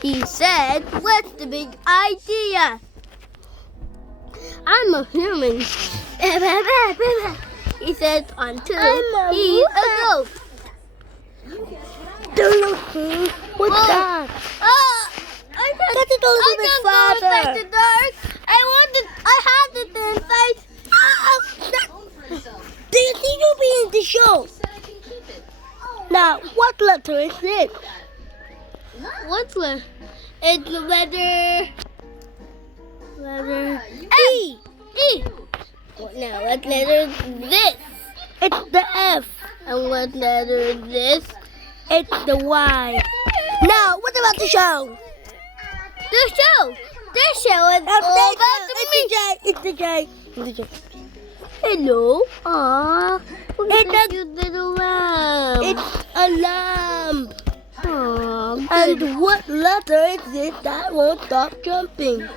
He said, what's the big idea? I'm a human. He said until he's a ghost. Do you see? What's that? That's a little bit farther. Inside the dark. I had it inside. Do you think you'll be in the show? Now, what letter is it? What's letter? It's the letter E. E. Now, what letter is this? It's the F. And what letter is this? It's the Y. Now, what about the show? The show. This show is all about me. It's the J. Hello. Aww. Look It's at that cute little lamb. It's a lamb. Aww. And what letter is it that won't stop jumping?